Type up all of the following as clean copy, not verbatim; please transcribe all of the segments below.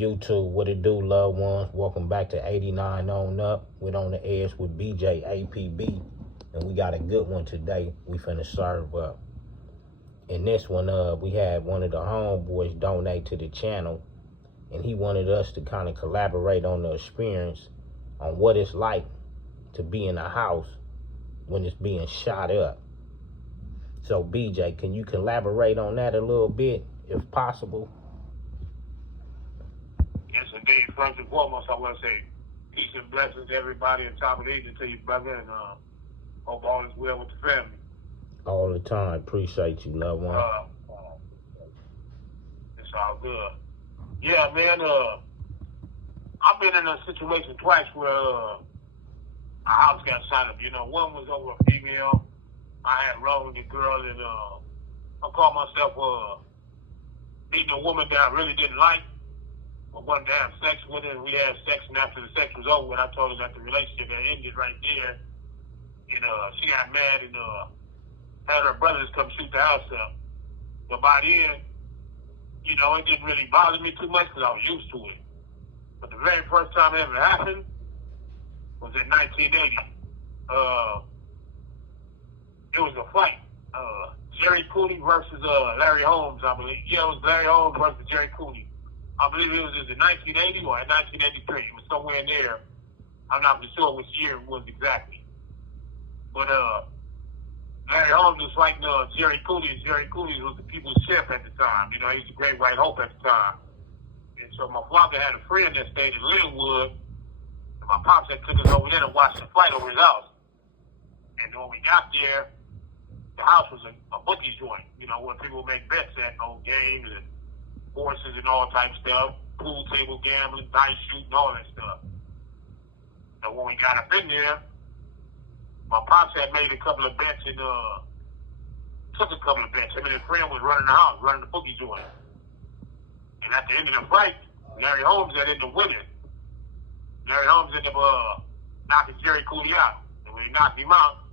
YouTube, what it do, loved ones? Welcome back to 89 on up. We're on the edge with BJ APB, and we got a good one today. We finna serve up. In this one, we had one of the homeboys donate to the channel, and he wanted us to kind of collaborate on the experience on what it's like to be in a house when it's being shot up. So, BJ, can you collaborate on that a little bit, if possible? Yes, indeed. First and foremost, I want to say peace and blessings to everybody on top of the evening to you, brother, and hope all is well with the family. All the time. Appreciate you, loved one. It's all good. Yeah, man, I've been in a situation twice where a house got shot up. You know, one was over a female. I had wronged a girl, and I called myself meeting a woman that I really didn't like. I wanted to have sex with her, and we had sex, and after the sex was over, I told her that the relationship had ended right there. And she got mad and had her brothers come shoot the house up. But by then, you know, it didn't really bother me too much because I was used to it. But the very first time it ever happened was in 1980. It was a fight. Jerry Cooney versus Larry Holmes, I believe. Yeah, it was Larry Holmes versus Jerry Cooney. I believe it was in 1980 or in 1983. It was somewhere in there. I'm not sure which year it was exactly. But Larry Holmes was fighting Jerry Cooney, and Jerry Cooney was the people's sheriff at the time. You know, he was the Great White Hope at the time. And so my father had a friend that stayed in Linwood, and my pops had took us over there to watch the fight over his house. And when we got there, the house was a bookie joint, you know, where people make bets at old games and horses and all type stuff, pool table gambling, dice shooting, all that stuff. So when we got up in there, my pops had made a couple of bets and took a couple of bets. Him and his friend was running the house, running the bookie joint. And at the end of the fight, Larry Holmes had ended up winning. Larry Holmes ended up knocking Jerry Cooney out. And when he knocked him out,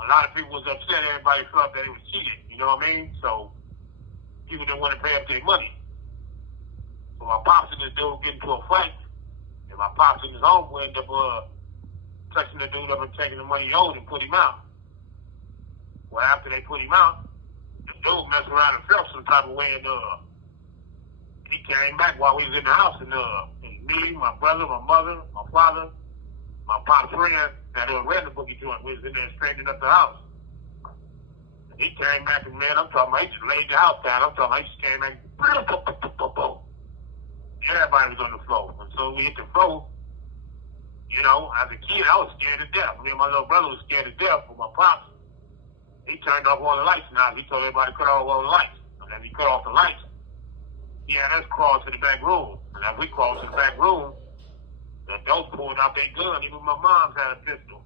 a lot of people was upset. Everybody felt that it was cheating. You know what I mean? So people didn't want to pay up their money. So my pops and this dude get into a fight, and my pops and his homeboy end up touching the dude up and taking the money he owed and put him out. Well, after they put him out, the dude messed around and felt some type of way, and he came back while we was in the house, and me, my brother, my mother, my father, my pop's friend that ran the bookie joint, we was in there straightening up the house. He came back and, man, I'm talking about, he just laid the house down. I'm talking about, he just came back, everybody was on the floor. And so we hit the floor, you know, as a kid, I was scared to death. Me and my little brother was scared to death, but my pops, he turned off all the lights now. He told everybody to cut off all the lights. And then he cut off the lights. He had us crawl to the back room. And as we crawled to the back room, the adults pulled out their gun. Even my mom's had a pistol.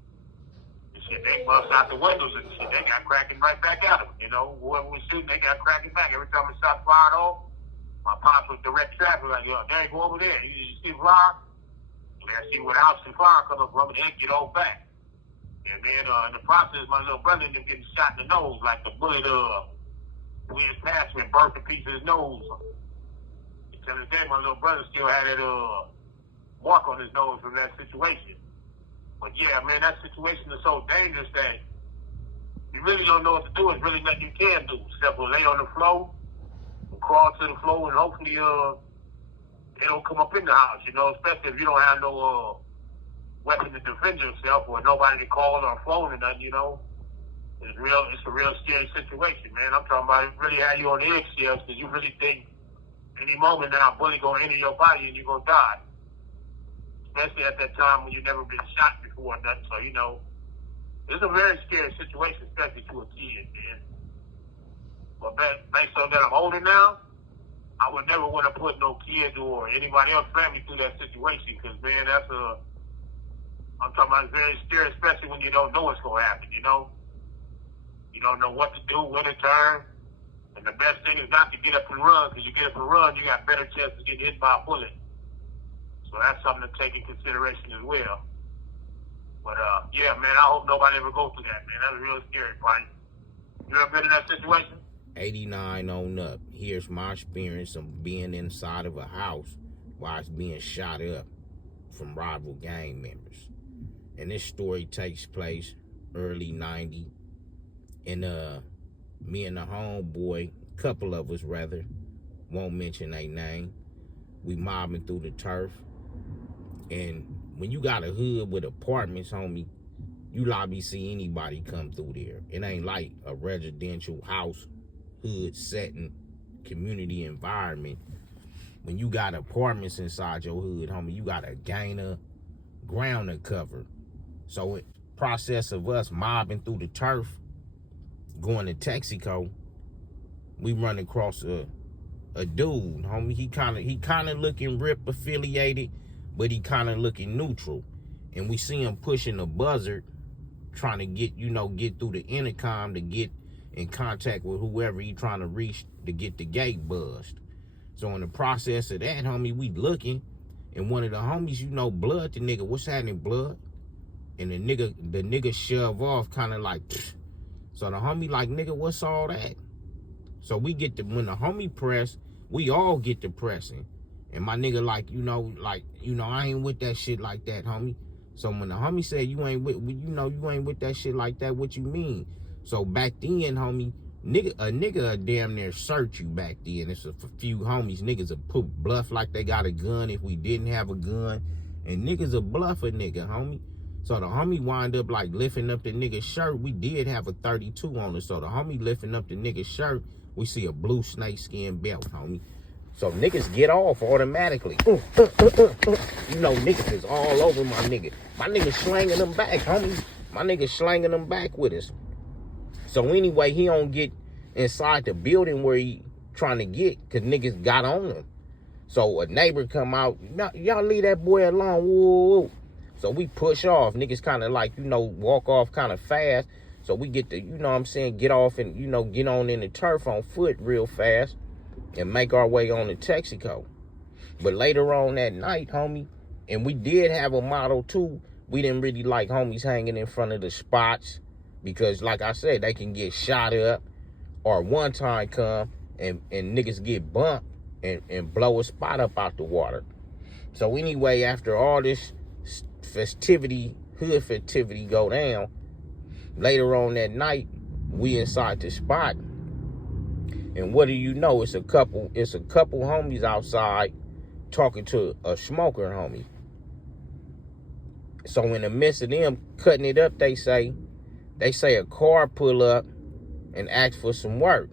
Shit, they bust out the windows and shit. They got cracking right back at them. You know, whoever was shooting, they got cracking back. Every time a shot fired off, my pops was direct traffic. Like, yo, there you go over there. You see the fire? And I see where the house and fire coming from, and then get all back. And then in the process, my little brother ended up getting shot in the nose. Like the bullet whizzed past him and burnt a piece of his nose. Until this day, my little brother still had that mark on his nose from that situation. But yeah, man, that situation is so dangerous that you really don't know what to do. It's really nothing you can do except for lay on the floor and crawl to the floor, and hopefully they don't come up in the house, you know, especially if you don't have no weapon to defend yourself or nobody to call or phone or nothing, you know. It's a real scary situation, man. I'm talking about it really had you on the eggshells because you really think any moment now a bullet going to enter your body and you're going to die. Especially at that time when you've never been shot before or nothing. So, you know, it's a very scary situation, especially to a kid, man. But based on that I'm older now, I would never want to put no kid or anybody else family through that situation because, man, I'm talking about it's very scary, especially when you don't know what's going to happen, you know? You don't know what to do, when to turn. And the best thing is not to get up and run because you get up and run, you got better chances of getting hit by a bullet. So that's something to take in consideration as well. But, yeah, man, I hope nobody ever goes through that, man. That's real scary, Brian. You ever been in that situation? 89 on up. Here's my experience of being inside of a house while it's being shot up from rival gang members. And this story takes place early 90. And me and the homeboy, couple of us rather, won't mention their name, we mobbing through the turf. And when you got a hood with apartments, homie, you lobby see anybody come through there. It ain't like a residential house, hood setting, community environment. When you got apartments inside your hood, homie, you got a gainer, ground to cover. So it process of us mobbing through the turf, going to Texaco, we run across a dude, homie. He kind of looking Rip affiliated, but he kind of looking neutral. And we see him pushing a buzzard, trying to get through the intercom to get in contact with whoever he trying to reach to get the gate buzzed. So in the process of that, homie, we looking, and one of the homies, Blood, the nigga, what's happening, Blood? And the nigga shove off, kind of like, pfft. So the homie like, nigga, what's all that? So we get when the homie press, we all get to pressing. And my nigga like, I ain't with that shit like that, homie. So when the homie said you ain't with that shit like that, what you mean? So back then, homie, a nigga damn near search you back then. It's a few homies. Niggas will put bluff like they got a gun if we didn't have a gun. And niggas will bluff a nigga, homie. So the homie wind up like lifting up the nigga's shirt. We did have a 32 on it. So the homie lifting up the nigga's shirt, we see a blue snakeskin belt, homie. So niggas get off automatically. Niggas is all over my nigga. My nigga slanging them back, homie. My nigga slanging them back with us. So anyway, he don't get inside the building where he trying to get, because niggas got on him. So a neighbor come out, y'all leave that boy alone, woo. So we push off. Niggas kind of like, walk off kind of fast. So we get to, get off and, get on in the turf on foot real fast and make our way on to Texaco. But later on that night, homie, and we did have a motto too, we didn't really like homies hanging in front of the spots because, like I said, they can get shot up or one time come and niggas get bumped and blow a spot up out the water. So anyway, after all this hood festivity go down, later on that night, we inside the spot. And what do you know? It's a couple homies outside talking to a smoker homie. So in the midst of them cutting it up, they say a car pull up and ask for some work.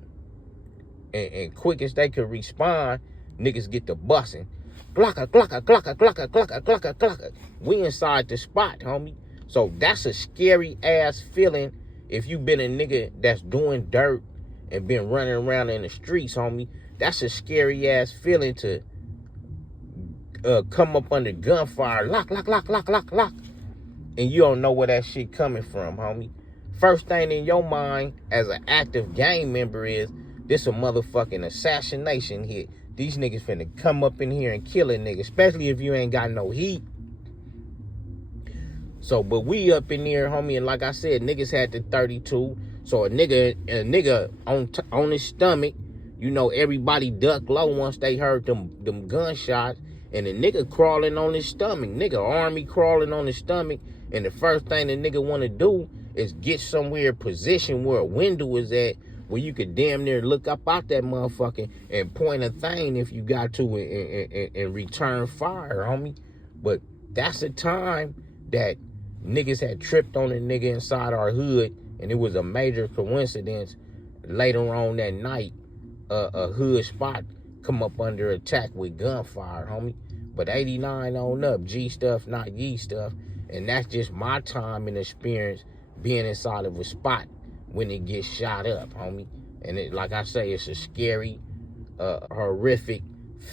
And quick as they could respond, niggas get to busting. Glocka, glocka, glocka, glocka, glocka, glocka, glocka. We inside the spot, homie. So that's a scary ass feeling if you been a nigga that's doing dirt and been running around in the streets, homie. That's a scary ass feeling to come up under gunfire. Lock, lock, lock, lock, lock, lock. And you don't know where that shit coming from, homie. First thing in your mind as an active gang member is, this a motherfucking assassination hit. These niggas finna come up in here and kill a nigga, especially if you ain't got no heat. So, but we up in there, homie, and like I said, niggas had the 32. So a nigga on his stomach, everybody ducked low once they heard them gunshots, and the nigga crawling on his stomach, army crawling on his stomach, and the first thing the nigga want to do is get somewhere position where a window is at, where you could damn near look up out that motherfucker and point a thing if you got to and return fire, homie. But that's a time that niggas had tripped on a nigga inside our hood, and it was a major coincidence. Later on that night, a hood spot come up under attack with gunfire, homie. But 89 on up, G stuff, not ye stuff. And that's just my time and experience being inside of a spot when it gets shot up, homie. And it, like I say, it's a scary, horrific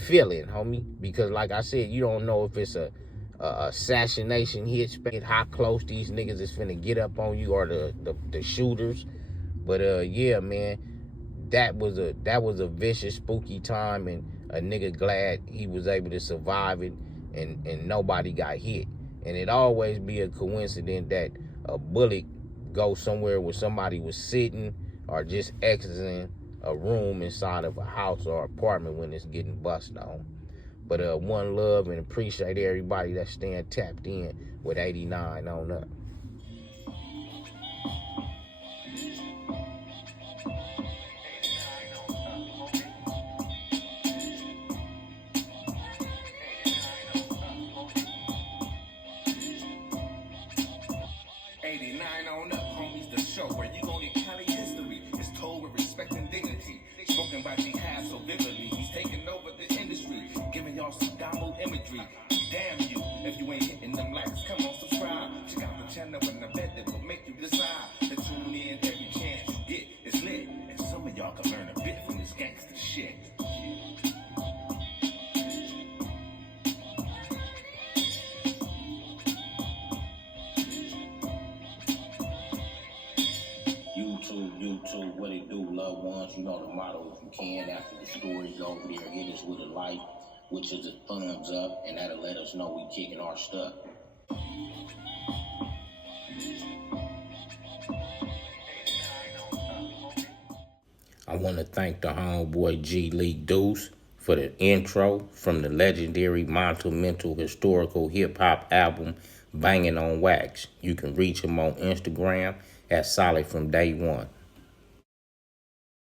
feeling, homie. Because like I said, you don't know if it's a assassination hit, how close these niggas is finna get up on you, or the shooters. But yeah, man, that was a vicious, spooky time, and a nigga glad he was able to survive it, and nobody got hit. And it always be a coincidence that a bullet go somewhere where somebody was sitting or just exiting a room inside of a house or apartment when it's getting busted on. But one love and appreciate everybody that's staying tapped in with 89 on up. On up, homies, the show where you gon' get Cali history. It's told with respect and dignity. Spoken by Jihad so vividly. He's taking over the industry, giving y'all some download imagery. Damn you, if you ain't hitting them likes, come on, subscribe. Check out the channel and I bet that will make you decide to tune in every chance you get. It's lit, and some of y'all can learn a bit from this gangster shit. YouTube, what it do, loved ones? You know the motto, if you can, after the story's over there, hit us with a like, which is a thumbs up, and that'll let us know we kicking our stuff. I want to thank the homeboy G League Deuce for the intro from the legendary monumental historical hip-hop album Banging on Wax. You can reach him on Instagram at Solid from Day One.